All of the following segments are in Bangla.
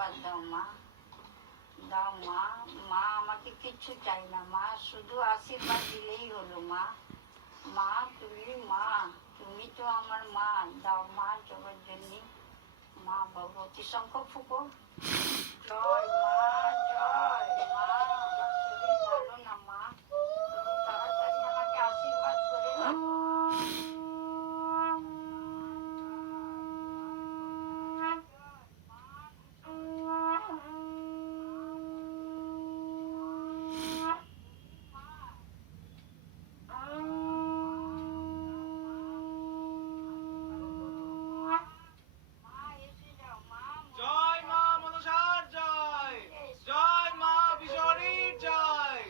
আশীর্বাদ দাও মা, দাও মা। মা আমাকে কিচ্ছু চাই না মা, শুধু আশীর্বাদ দিলেই হলো মা। মা তুমি মা, তুমি তো আমার মা, দাও মা জগজ্জননী মা ভগবতী। শঙ্খ ফুকো। জয় মা, জয় মা। আমার শরীর ভালো না মা, তুমি তাড়াতাড়ি আমাকে আশীর্বাদ করে দাও। জয় মা মনসার জয়, জয় মা বিশ্বরীর জয়,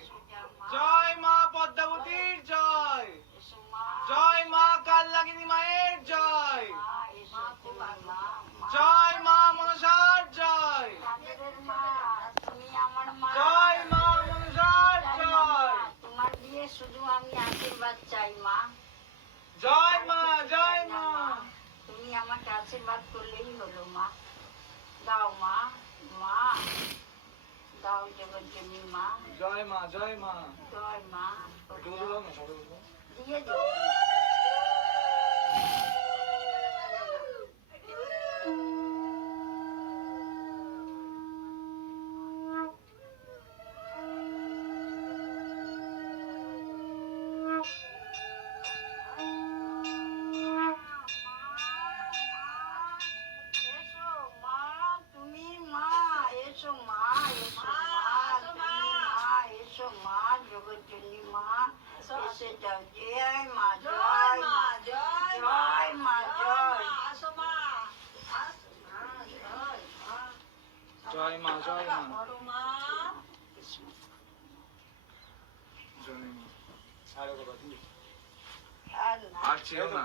জয় মা পদ্মাবতীর জয়, জয় মা কালনাগিনী মায়ের জয়, জয় মা মনসার জয়, তুমি আমার মা, জয় মা মনসার জয়, তোমার দিয়ে শুধু আমি আশীর্বাদ চাই মা। জয় মা, জয় মা। তুমি আমাকে আশীর্বাদ করলেই হলো মা। দাও মা, মা দাও জগজ্জননী মা। জয় মা, জয় মা। জয় মা। একটু বলে দাও না, সবাই বলবো। দিয়ে দিও। এসো মা, তুমি মা, এসো মা, এসো মা, তুমি মা, এসো মা জগজ্জননী মা, এসে যাও। জয় মা, জয় মা, জয় মা, জয়। জয় মা, জয় মা। জয় মা। আর না। আর ছিল না।